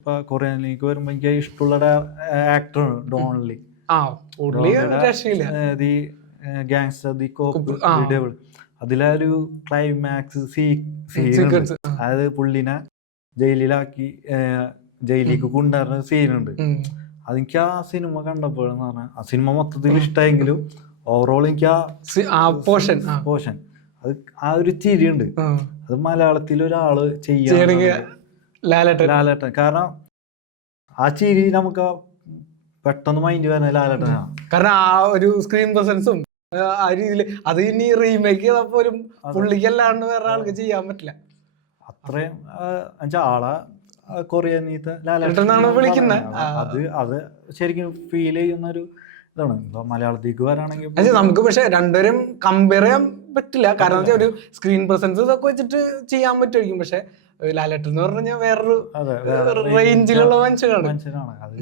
ഇപ്പൊ കൊറിയനിലേക്ക് വരുമ്പോ എനിക്ക് ഇഷ്ടമുള്ള actor Don Lee the gangster the cop ആ. ദി ഡെവിൾ അതിലെ ഒരു ക്ലൈമാക്സ് അതായത് പുള്ളിനെ ജയിലിലാക്കി ജയിലേക്ക് ജയിലിലേക്ക് കൊണ്ടുവരുന്ന സീനുണ്ട് അതെനിക്ക് ആ സിനിമ കണ്ടപ്പോഴെന്ന് പറഞ്ഞാൽ ആ സിനിമ മൊത്തത്തിൽ ഇഷ്ടമായെങ്കിലും ഓവറോൾ എനിക്ക് ആ പോർഷൻ പോർഷൻ പോഷൻ അത് ആ ഒരു ചിരിയുണ്ട്. അത് മലയാളത്തിൽ ഒരാൾ ചെയ്യാൻ ലാലേട്ടൻ. ലാലേട്ടൻ. കാരണം ആ ചിരി നമുക്ക് പെട്ടെന്ന് മൈൻഡ് വരുന്നത് ലാലേട്ടനാണ് കാരണം ആ ഒരു സ്ക്രീൻ പ്രസൻസും ആ രീതിയിൽ അത് ഇനി റീമേക്ക് ചെയ്തപ്പോ ഒരു പുള്ളിക്ക് അല്ലാണ്ട് വേറെ ആൾക്ക് ചെയ്യാൻ പറ്റില്ല. അത്രയും ആ, എന്നുവെച്ചാ ആളെ കൊറിയനീത്തെ ലാലേട്ടനാണ് വിളിക്കുന്നെ. ആ. അത് അത് ശരിക്കും ഫീൽ ചെയ്യുന്ന ഒരു ഇതാണ്. ഇപ്പൊ മലയാളത്തിലേക്ക് വരാണെങ്കിൽ നമുക്ക് പക്ഷെ രണ്ടുപേരും കമ്പയർ ചെയ്യാൻ പറ്റില്ല. കാരണം ഒരു സ്ക്രീൻ പ്രസൻസ് ഇതൊക്കെ വെച്ചിട്ട് ചെയ്യാൻ പറ്റുമായിരിക്കും. പക്ഷെ ലാലേട്ടൻ എന്ന് പറഞ്ഞാൽ വേറൊരു റേഞ്ചിലുള്ള മനുഷ്യനാണ്.